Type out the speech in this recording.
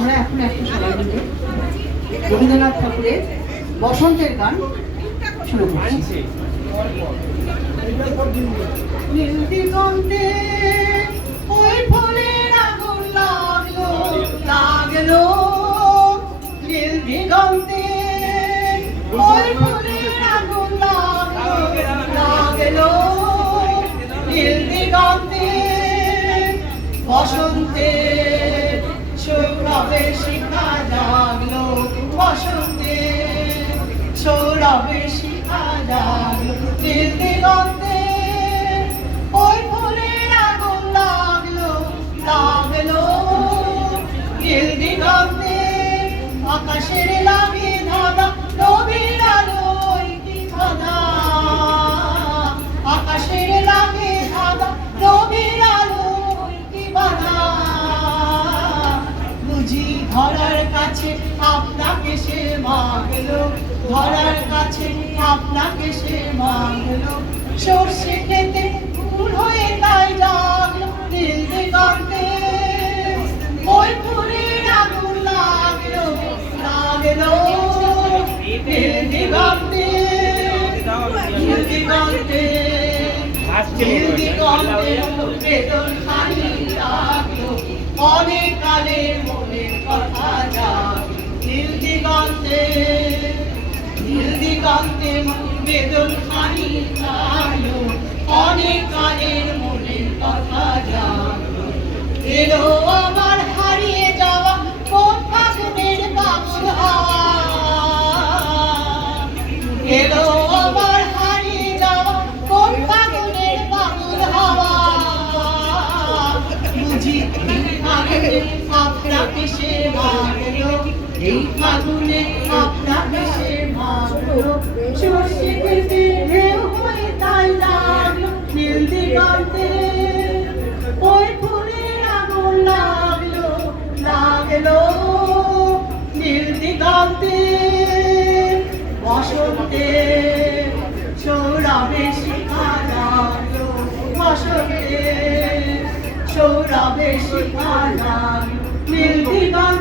আমরা এখন একটা সবাই মিলে রবীন্দ্রনাথ ঠাকুরের বসন্তের গান শুরু করছি। নীল দিগন্তে ওই ফুলের আগুন লাগলো লাগলো, নীল দিগন্তে ওই ফুলের আগুন লাগলো লাগলো, নীল দিগন্তে বসন্তে সৌরভের শিখা জাগলো, বসন্তে সৌরভের শিখা জাগলো, নীল দিগন্তে ওই ফুলের আগুন লাগলো লাগলো, নীল দিগন্তে আকাশের লাগে ধাঁধা রবির আলোয় কি ধাঁধা, আকাশের লাগে ধাঁধা রবির আলোয় কি বাধা, বুঝি ধরার কাছে আপনাকে সে মাগলো, ধরার কাছে আপনাকে সে মাগলো, সর্ষে খেতে ফুল হয়ে তাই জাগলো, নীল দিগন্তে ওই ফুলের আগুন লাগলো লাগলো, নীল দিগন্তে নীল দিগন্তে নীল দিগন্তে বেদন খানি লাগলো, অনেক কালের মনের কথা জাগলো, নীল দিগন্তে নীল দিগন্তে বেদন খানি লাগলো, অনেক কালের মনের কথা জাগলো, এলো আমার হারিয়ে যাওয়া কোন ফাগুনের বাবুল হাওয়া, এলো আমার হারিয়ে যাওয়া কোন ফাগুনের বাবুল হাওয়া, বুঝি ফাগুনে আপনাকে সে মাগলো, এই ফাগুনে আপনাকে সে মাগলো, সর্ষে খেতে ঢেউ হয়ে তাই লাগলো, নীল দিগন্তে ওই ফুলের আগুন লাগলো লাগলো, নীল দিগন্তে বসন্তে সৌরভের শিখা লাগলো, বসন্তে সৌরভের শিখা লাগলো, নীল দিগন্তে